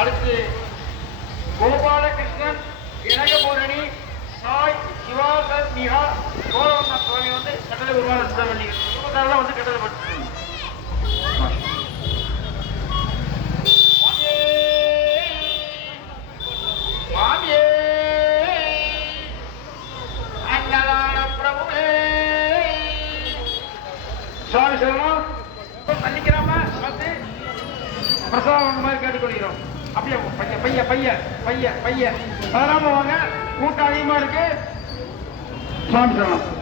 அடுத்து கோபாலகிருஷ்ணன் இனகபூரணி சாய் சிவாசர் நிகா கோரவண்ண சுவாமி வந்து கட்டளை உருவான குடும்பத்தாரெல்லாம் வந்து கட்டளை பட்டு சுவாமி சொல்லணும் மன்னிக்கிறாம வந்து பிரசாதம் மாதிரி கேட்டுக்கொள்கிறோம். அப்படியே பையன் பையன் பையன் பையன் பையன் அதனால வாங்க கூட்டம் அதிகமா இருக்கு. சுவாமி சொல்லணும்.